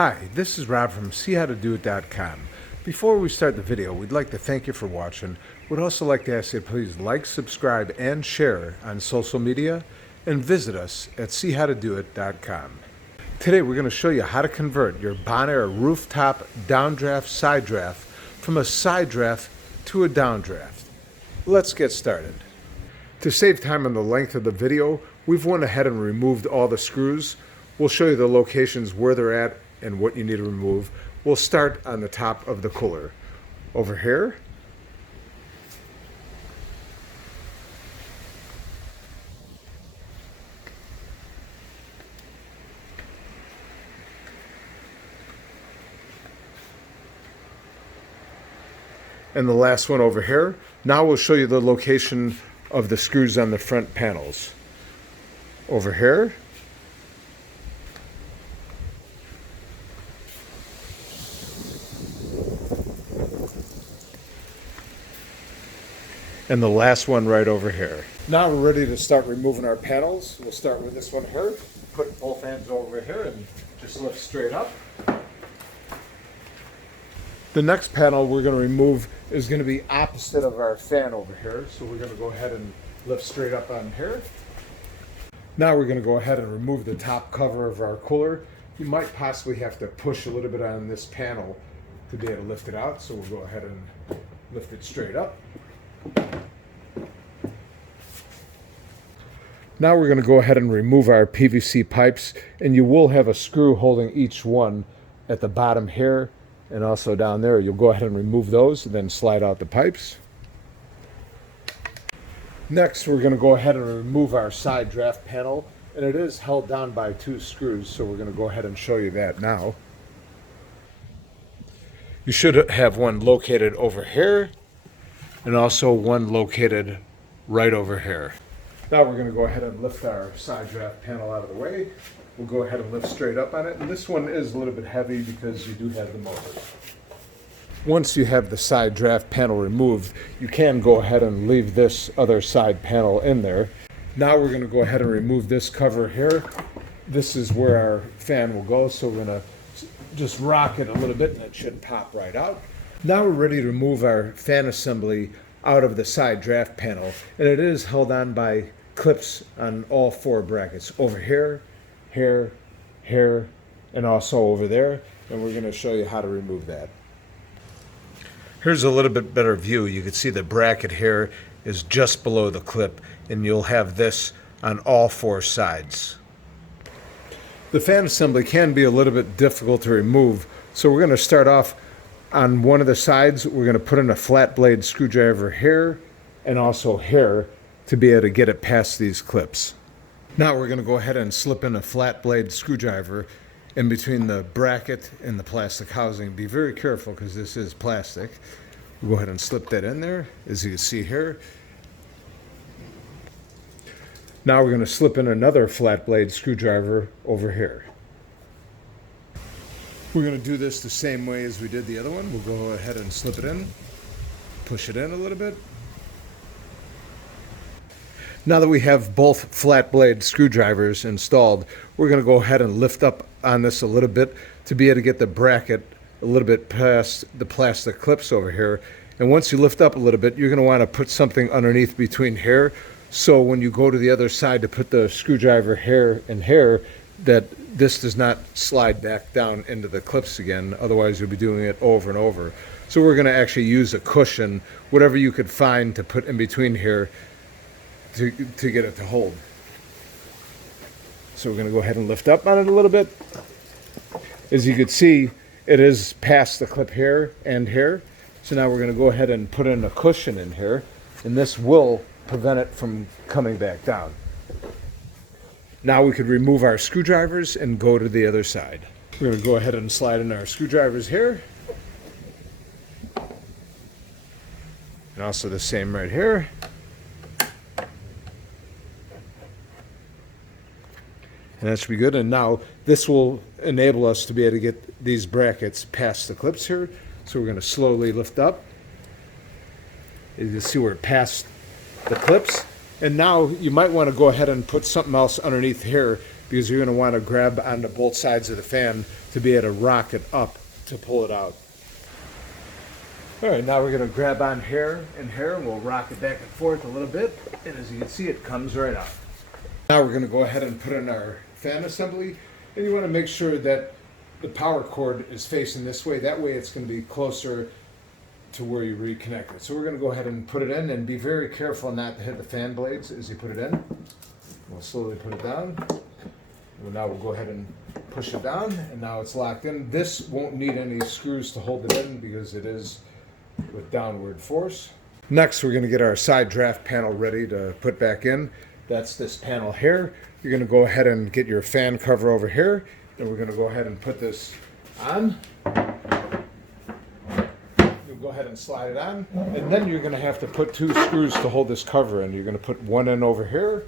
Hi, this is Rob from SeeHowToDoIt.com. Before we start the video, we'd like to thank you for watching. We'd also like to ask you to please like, subscribe, and share on social media, and visit us at SeeHowToDoIt.com. Today we're going to show you how to convert your Bonaire Rooftop Downdraft Sidedraft from a Sidedraft to a Downdraft. Let's get started. To save time on the length of the video, we've went ahead and removed all the screws. We'll show you the locations where they're at and what you need to remove. We'll start on the top of the cooler. Over here. And the last one over here. Now we'll show you the location of the screws on the front panels. Over here. And the last one right over here. Now we're ready to start removing our panels. We'll start with this one here. Put both hands over here and just lift straight up. The next panel we're going to remove is going to be opposite of our fan over here. So we're going to go ahead and lift straight up on here. Now we're going to go ahead and remove the top cover of our cooler. You might possibly have to push a little bit on this panel to be able to lift it out. So we'll go ahead and lift it straight up. Now we're going to go ahead and remove our PVC pipes, and you will have a screw holding each one at the bottom here and also down there. You'll go ahead and remove those and then slide out the pipes. Next, we're going to go ahead and remove our side draft panel, and it is held down by two screws, so we're going to go ahead and show you that now. You should have one located over here and also one located right over here. Now we're going to go ahead and lift our side draft panel out of the way. We'll go ahead and lift straight up on it. And this one is a little bit heavy because you do have the motor. Once you have the side draft panel removed, you can go ahead and leave this other side panel in there. Now we're going to go ahead and remove this cover here. This is where our fan will go, so we're going to just rock it a little bit and it should pop right out. Now we're ready to remove our fan assembly out of the side draft panel, and it is held on by clips on all four brackets, over here, here, here, and also over there, and we're going to show you how to remove that. Here's a little bit better view. You can see the bracket here is just below the clip, and you'll have this on all four sides. The fan assembly can be a little bit difficult to remove, so we're going to start off on one of the sides. We're going to put in a flat blade screwdriver here and also here to be able to get it past these clips. Now we're going to go ahead and slip in a flat blade screwdriver in between the bracket and the plastic housing. Be very careful because this is plastic. We'll go ahead and slip that in there, as you can see here. Now we're going to slip in another flat blade screwdriver over here. We're going to do this the same way as we did the other one. We'll go ahead and slip it in, push it in a little bit. Now that we have both flat blade screwdrivers installed, we're going to go ahead and lift up on this a little bit to be able to get the bracket a little bit past the plastic clips over here. And once you lift up a little bit, you're going to want to put something underneath between here, so when you go to the other side to put the screwdriver here and here, that this does not slide back down into the clips again. Otherwise you'll be doing it over and over. So we're going to actually use a cushion, whatever you could find, to put in between here to get it to hold. So we're going to go ahead and lift up on it a little bit. As you can see, it is past the clip here and here. So now we're going to go ahead and put in a cushion in here, and this will prevent it from coming back down. Now we could remove our screwdrivers and go to the other side. We're going to go ahead and slide in our screwdrivers here. And also the same right here. And that should be good. And now this will enable us to be able to get these brackets past the clips here. So we're going to slowly lift up. You can see we're past the clips. And now you might want to go ahead and put something else underneath here because you're going to want to grab onto both sides of the fan to be able to rock it up to pull it out. All right, now we're going to grab on here and here, and we'll rock it back and forth a little bit, and as you can see, it comes right out. Now we're going to go ahead and put in our fan assembly, and you want to make sure that the power cord is facing this way. That way it's going to be closer to where you reconnect it. So we're going to go ahead and put it in, and be very careful not to hit the fan blades as you put it in. We'll slowly put it down. And now we'll go ahead and push it down, and now it's locked in. This won't need any screws to hold it in because it is with downward force. Next, we're going to get our side draft panel ready to put back in. That's this panel here. You're going to go ahead and get your fan cover over here, and we're going to go ahead and put this on. You'll go ahead and slide it on, and then you're going to have to put 2 screws to hold this cover in. You're going to put one in over here,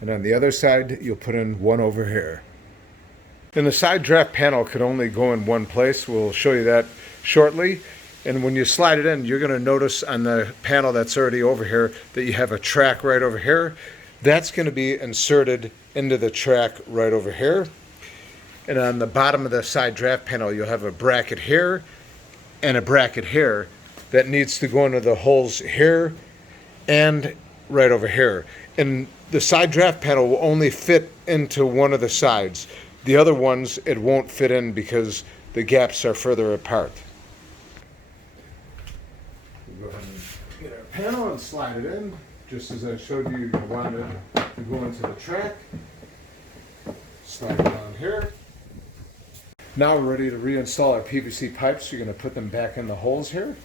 and on the other side, you'll put in one over here. And the side draft panel could only go in one place. We'll show you that shortly. And when you slide it in, you're going to notice on the panel that's already over here that you have a track right over here. That's going to be inserted into the track right over here. And on the bottom of the side draft panel, you'll have a bracket here and a bracket here that needs to go into the holes here and right over here. And the side draft panel will only fit into one of the sides. The other ones, it won't fit in because the gaps are further apart. We'll go ahead and get our panel and slide it in. Just as I showed you, you're going to want it to go into the track. Slide it down here. Now we're ready to reinstall our PVC pipes. You're going to put them back in the holes here.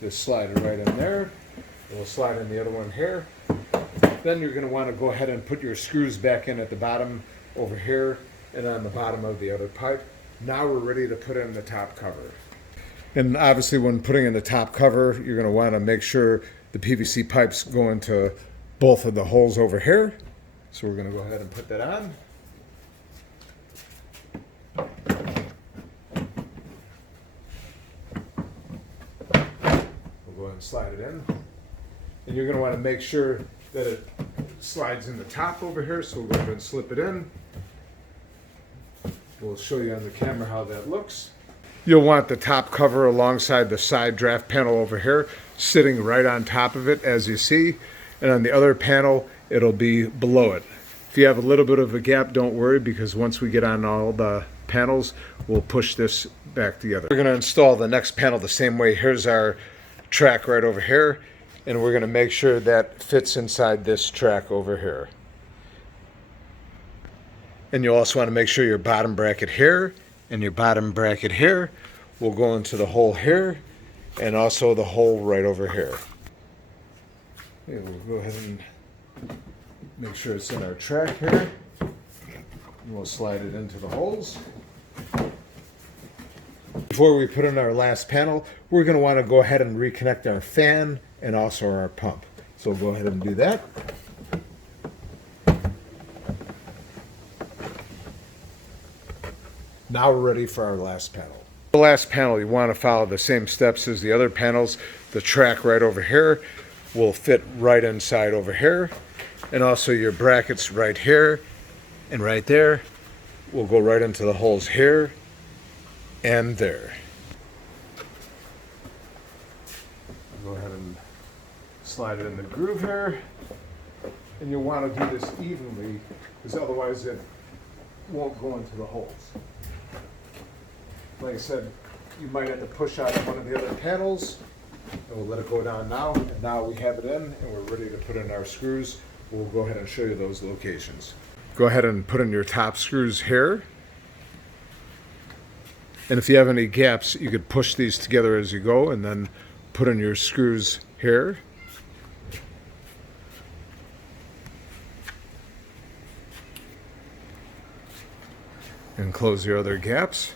Just slide it right in there. We'll slide in the other one here. Then you're going to want to go ahead and put your screws back in at the bottom over here and on the bottom of the other pipe. Now we're ready to put in the top cover. And obviously when putting in the top cover, you're going to want to make sure the PVC pipes go into both of the holes over here. So we're going to go ahead and put that on. We'll go ahead and slide it in. And you're going to want to make sure that it slides in the top over here, so we'll go ahead and slip it in. We'll show you on the camera how that looks. You'll want the top cover alongside the side draft panel over here, sitting right on top of it as you see, and on the other panel it'll be below it. If you have a little bit of a gap, don't worry, because once we get on all the panels, we'll push this back together. We're going to install the next panel the same way. Here's our track right over here, and we're going to make sure that fits inside this track over here. And you'll also want to make sure your bottom bracket here and your bottom bracket here will go into the hole here and also the hole right over here. Okay, we'll go ahead and make sure it's in our track here. And we'll slide it into the holes. Before we put in our last panel, we're going to want to go ahead and reconnect our fan and also our pump. So we'll go ahead and do that. Now we're ready for our last panel. The last panel, you want to follow the same steps as the other panels. The track right over here will fit right inside over here. And also your brackets right here and right there will go right into the holes here and there. Go ahead and slide it in the groove here. And you'll want to do this evenly, because otherwise it won't go into the holes. Like I said, you might have to push out one of the other panels, and we'll let it go down now. And now we have it in, and we're ready to put in our screws. We'll go ahead and show you those locations. Go ahead and put in your top screws here. And if you have any gaps, you could push these together as you go, and then put in your screws here. And close your other gaps.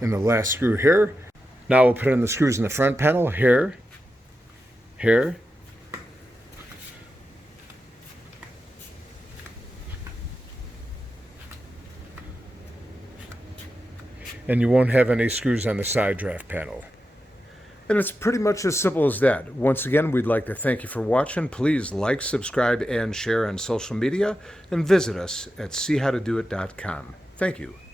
And the last screw here. Now we'll put in the screws in the front panel here, here, and you won't have any screws on the side draft panel. And it's pretty much as simple as that. Once again, we'd like to thank you for watching. Please like, subscribe, and share on social media, and visit us at seehowtodoit.com. Thank you.